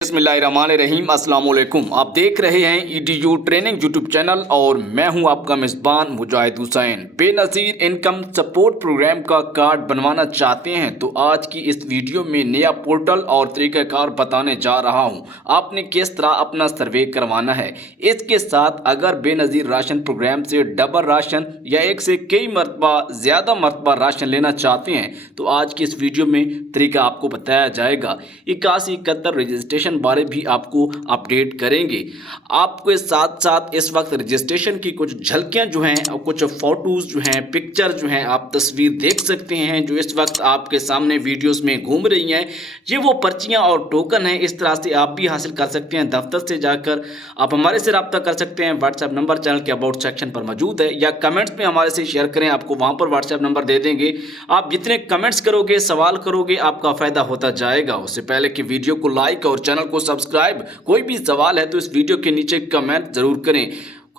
बिस्मिल्लाहिर्रहमानिर्रहीम। अस्सलाम वालेकुम। आप देख रहे हैं EDU ट्रेनिंग यूट्यूब चैनल और मैं हूं आपका मेज़बान Mujahid Hussain. Benazir income support programme का कार्ड बनवाना चाहते हैं तो आज की इस वीडियो में नया पोर्टल और तरीक़ाकार बताने जा रहा हूं। आपने किस तरह अपना सर्वे करवाना है। इसके साथ अगर बेनज़ीर राशन प्रोग्राम से डबल राशन या एक से कई मरतबा ज़्यादा मरतबा राशन लेना चाहते हैं तो आज की इस वीडियो में तरीका आपको बताया जाएगा। 8171 रजिस्ट्रेशन बारे भी आपको अपडेट करेंगे। आपके साथ साथ इस वक्त रजिस्ट्रेशन की कुछ झलकियां जो हैं और कुछ फोटोज जो हैं, पिक्चर जो हैं, आप तस्वीर देख सकते हैं जो इस वक्त आपके सामने वीडियोस में घूम रही हैं। ये वो पर्चियां और टोकन हैं। इस तरह से आप भी हासिल कर सकते हैं। दफ्तर से जाकर आप हमारे से रब्ता कर सकते हैं। व्हाट्सएप नंबर चैनल के अबाउट सेक्शन पर मौजूद है या कमेंट्स में हमारे से शेयर करें, आपको वहां पर व्हाट्सएप नंबर दे देंगे। आप जितने कमेंट्स करोगे, सवाल करोगे, आपका फायदा होता जाएगा। उससे पहले कि वीडियो को लाइक और चैनल को सब्सक्राइब, कोई भी सवाल है तो इस वीडियो के नीचे कमेंट जरूर करें।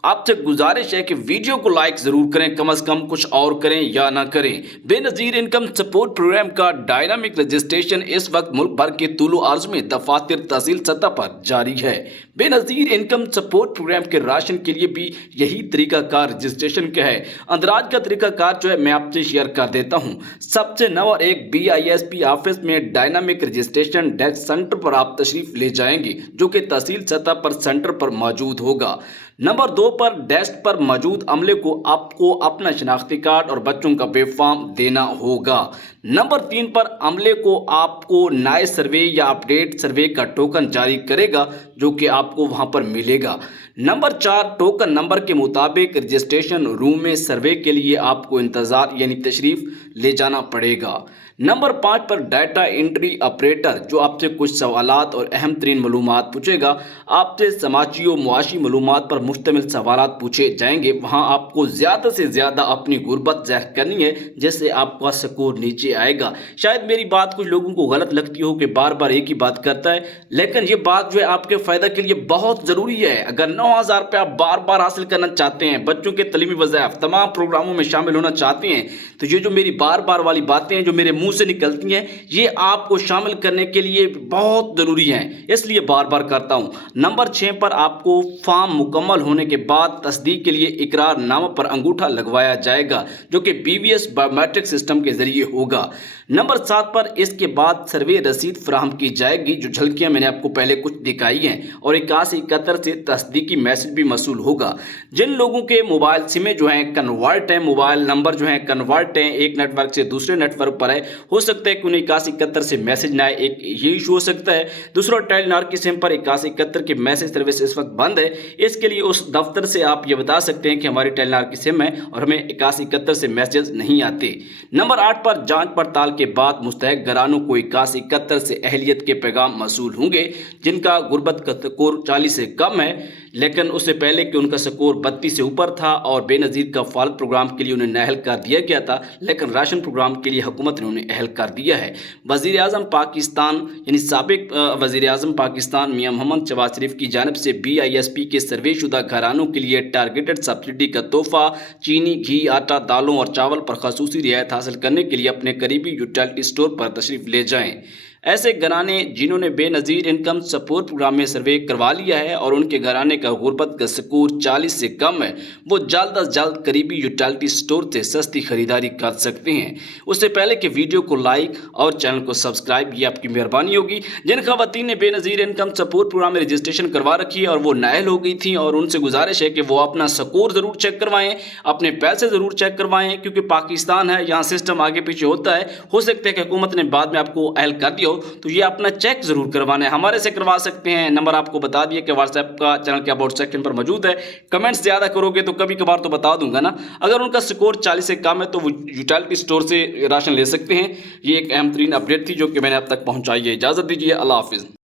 आपसे गुजारिश है कि वीडियो को लाइक ज़रूर करें, कम से कम कुछ और करें या ना करें। बेनज़ीर इनकम सपोर्ट प्रोग्राम का डायनामिक रजिस्ट्रेशन इस वक्त मुल्क भर के तुलो अर्ज में दफातर तहसील सतह पर जारी है। बेनज़ीर इनकम सपोर्ट प्रोग्राम के राशन के लिए भी यही तरीकाकार रजिस्ट्रेशन का है। अंदराज का तरीकाकार जो है मैं आपसे शेयर कर देता हूँ। सबसे नंबर एक, BISP ऑफिस में डायनामिक रजिस्ट्रेशन डेस्क सेंटर पर आप तशरीफ ले जाएंगे जो कि तहसील सतह पर सेंटर पर मौजूद होगा। नंबर 2 पर डेस्क पर मौजूद अमले को आपको अपना शनाख्ती कार्ड और बच्चों का बेफार्म देना होगा। नंबर 3 पर अमले को आपको नए सर्वे या अपडेट सर्वे का टोकन जारी करेगा जो कि आपको वहां पर मिलेगा। नंबर 4, टोकन नंबर के मुताबिक रजिस्ट्रेशन रूम में सर्वे के लिए आपको इंतज़ार यानी तशरीफ़ ले जाना पड़ेगा। नंबर 5 पर डाटा एंट्री ऑपरेटर जो आपसे कुछ सवालात और अहम तरीन मालूमात पूछेगा। आपसे समाजी और मुआशी मालूमात पर मुश्तमिल सवालात पूछे जाएंगे। वहां आपको ज़्यादा से ज़्यादा अपनी गुर्बत ज़ाहिर करनी है जिससे आपका स्कोर नीचे आएगा। शायद मेरी बात कुछ लोगों को गलत लगती हो कि बार बार एक ही बात करता है, लेकिन ये बात जो है आपके फ़ायदा के लिए बहुत ज़रूरी है। अगर 9000 रुपये आप बार बार हासिल करना चाहते हैं, बच्चों के तलीमी वज़ाइफ तमाम प्रोग्रामों में शामिल होना चाहते हैं, तो ये जो मेरी बार बार वाली बातें हैं जो मेरे मुंह से निकलती हैं ये आपको शामिल करने के लिए बहुत ज़रूरी हैं, इसलिए बार बार करता हूं। नंबर 6 पर आपको फॉर्म मुकम्मल होने के बाद तस्दीक के लिए इकरारनामा पर अंगूठा लगवाया जाएगा जो कि BVS बायोमेट्रिक सिस्टम के जरिए होगा। नंबर 7 पर इसके बाद सर्वे रसीद फराहम की जाएगी जो झलकियां मैंने आपको पहले कुछ दिखाई हैं और 8171 से तस्दीकी मैसेज भी मसूल होगा। जिन लोगों के मोबाइल सिमें जो हैं कन्वर्ट हैं, मोबाइल नंबर जो हैं कन्वर्ट हैं, एक नेटवर्क से दूसरे नेटवर्क पर है, हो सकता है कि उन्हें 8171 से मैसेज ना आए, एक ये इशू हो सकता है। दूसरा, टेलीनॉर की सिम पर 8171 की मैसेज सर्विस इस वक्त बंद है। इसके लिए उस दफ्तर से आप ये बता सकते हैं कि हमारी टेलीनॉर की सिम है और हमें 8171 से मैसेज नहीं आते। नंबर 8 पर जांच पड़ताल के बाद मुस्तहक घरानों को 8171 से अहलियत के पैगाम मसूल होंगे जिनका गुर्बत का स्कोर 40 से कम है, लेकिन उससे पहले कि उनका स्कोर 32 से ऊपर था और बेनज़ीर का फाल प्रोग्राम के लिए उन्हें नाअहल कर दिया गया था, लेकिन राशन प्रोग्राम के लिए हुकूमत ने उन्हें अहल कर दिया है। वज़ीर आज़म पाकिस्तान यानी साबिक वज़ीर आज़म पाकिस्तान मियां मोहम्मद शहबाज शरीफ की जानिब से BISP के सर्वे शुदा घरानों के लिए टारगेटेड सब्सिडी का तोहफा चीनी, घी, आटा, दालों और चावल पर खसूसी रियायत हासिल करने के लिए अपने करीबी यूटिलिटी स्टोर पर तशरीफ़ ले जाएँ। ऐसे घराने जिन्होंने बेनज़ीर इनकम सपोर्ट प्रोग्राम में सर्वे करवा लिया है और उनके घराने का गुर्बत का स्कोर 40 से कम है, वो जल्द अज जल्द करीबी यूटिलिटी स्टोर से सस्ती खरीदारी कर सकते हैं। उससे पहले कि वीडियो को लाइक और चैनल को सब्सक्राइब, ये आपकी मेहरबानी होगी। जिन खवातीन ने बेनज़ीर इनकम सपोर्ट प्रोग्राम में रजिस्ट्रेशन करवा रखी है और वो नाअहल हो गई थी, और उनसे गुजारिश है कि वो अपना स्कोर ज़रूर चेक करवाएँ, अपने पैसे ज़रूर चेक करवाएँ, क्योंकि पाकिस्तान है, यहाँ सिस्टम आगे पीछे होता है। हो सकता है कि हुकूमत ने बाद में आपको अहल कर दिया तो ये अपना चेक जरूर करवाना है। हमारे से करवा सकते हैं। नंबर आपको बता दिया कि व्हाट्सएप का चैनल के अबाउट सेक्शन पर मौजूद है। कमेंट्स ज़्यादा करोगे तो कभी कभार तो बता दूंगा ना। अगर उनका स्कोर 40 से कम है तो वो यूटिलिटी स्टोर से राशन ले सकते हैं। ये एक अहम तरीन अपडेट थी जो कि मैंने अब तक पहुंचाई है। इजाज़त दीजिए, अल्लाह हाफिज़।